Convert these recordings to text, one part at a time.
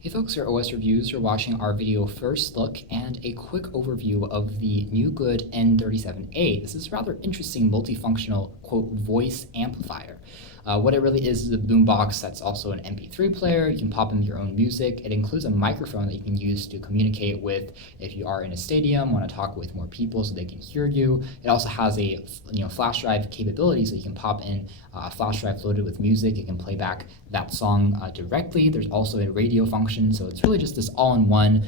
Hey folks, here at OS Reviews. You're watching our video first look and a quick overview of the new good N-37A. This is a rather interesting multifunctional, quote, voice amplifier. What it really is a boombox that's also an MP3 player. You can pop in your own music. It includes a microphone that you can use to communicate with if you are in a stadium, want to talk with more people so they can hear you. It also has a flash drive capability, so you can pop in a flash drive loaded with music. It can play back that song directly. There's also a radio function, so it's really just this all-in-one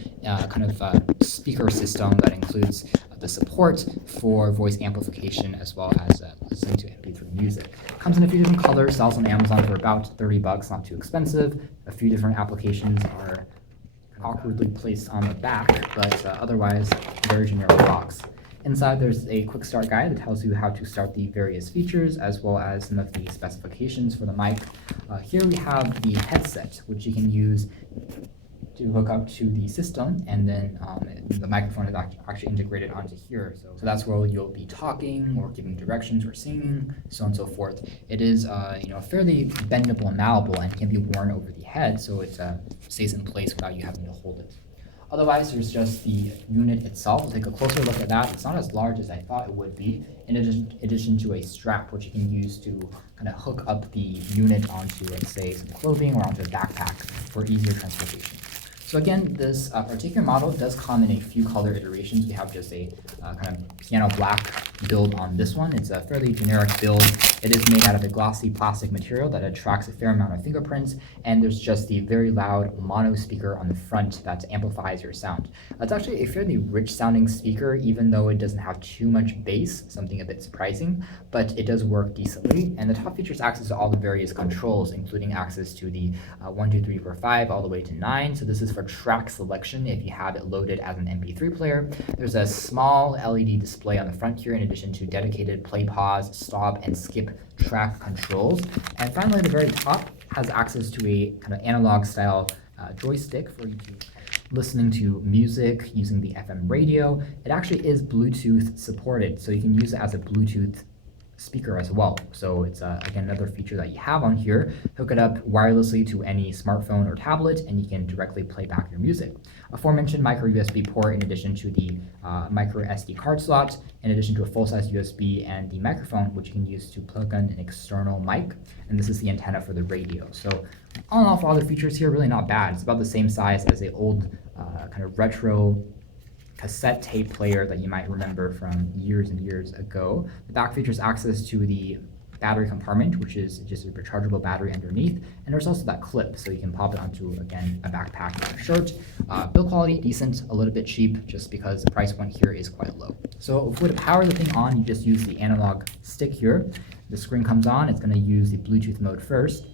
speaker system that includes the support for voice amplification as well as listening to MP3 music. Comes in a few different colors, sells on Amazon for about $30, not too expensive. A few different applications are awkwardly placed on the back, but otherwise very generic box. Inside there's a quick start guide that tells you how to start the various features as well as some of the specifications for the mic. Here we have the headset, which you can use to hook up to the system, and then the microphone is actually integrated onto here. So that's where you'll be talking or giving directions or singing, so on and so forth. It is fairly bendable and malleable and can be worn over the head, so it stays in place without you having to hold it. Otherwise, there's just the unit itself. We'll take a closer look at that. It's not as large as I thought it would be, in addition to a strap, which you can use to kind of hook up the unit onto, let's say, some clothing or onto a backpack for easier transportation. So again, this particular model does come in a few color iterations. We have just a kind of piano black build on this one. It's a fairly generic build. It is made out of a glossy plastic material that attracts a fair amount of fingerprints, and there's just the very loud mono speaker on the front that amplifies your sound. It's actually a fairly rich sounding speaker, even though it doesn't have too much bass, something a bit surprising, but it does work decently. And the top features access to all the various controls, including access to the 1, 2, 3, 4, 5, all the way to 9. So this is for track selection if you have it loaded as an MP3 player. There's a small LED display on the front here in addition to dedicated play, pause, stop, and skip track controls. And finally, the very top has access to a kind of analog style joystick for you to listening to music using the FM radio. It actually is Bluetooth supported, so you can use it as a Bluetooth speaker as well. So it's again another feature that you have on here. Hook it up wirelessly to any smartphone or tablet, and you can directly play back your music. Aforementioned micro USB port, in addition to the micro SD card slot, in addition to a full-size USB and the microphone, which you can use to plug in an external mic. And this is the antenna for the radio. So all in all, for all the features here, really not bad. It's about the same size as a old kind of retro cassette tape player that you might remember from years and years ago. The back features access to the battery compartment, which is just a rechargeable battery underneath, and there's also that clip, so you can pop it onto, again, a backpack or a shirt. Build quality, decent, a little bit cheap, just because the price point here is quite low. So if we were to power the thing on, you just use the analog stick here. The screen comes on, it's going to use the Bluetooth mode first.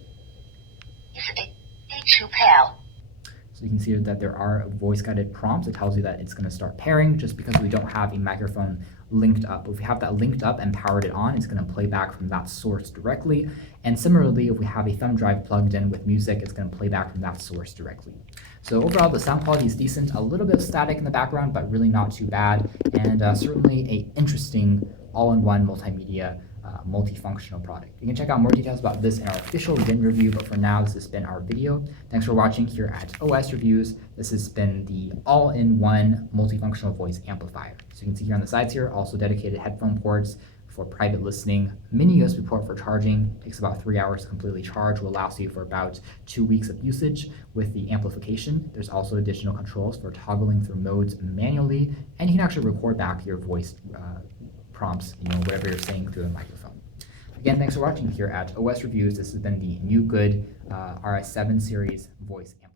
So you can see that there are voice-guided prompts. It tells you that it's going to start pairing just because we don't have a microphone linked up. If we have that linked up and powered it on, it's going to play back from that source directly. And similarly, if we have a thumb drive plugged in with music, it's going to play back from that source directly. So overall, the sound quality is decent. A little bit of static in the background, but really not too bad. And certainly an interesting all-in-one multimedia multifunctional product. You can check out more details about this in our official written review, but for now, this has been our video. Thanks for watching here at OS Reviews. This has been the all-in-one multifunctional voice amplifier. So you can see here on the sides here, also dedicated headphone ports for private listening, mini USB port for charging, takes about 3 hours to completely charge, will last you for about 2 weeks of usage. With the amplification, there's also additional controls for toggling through modes manually, and you can actually record back your voice prompts, whatever you're saying through the microphone. Again, thanks for watching here at OS Reviews. This has been the new good RS7 series voice amplifier.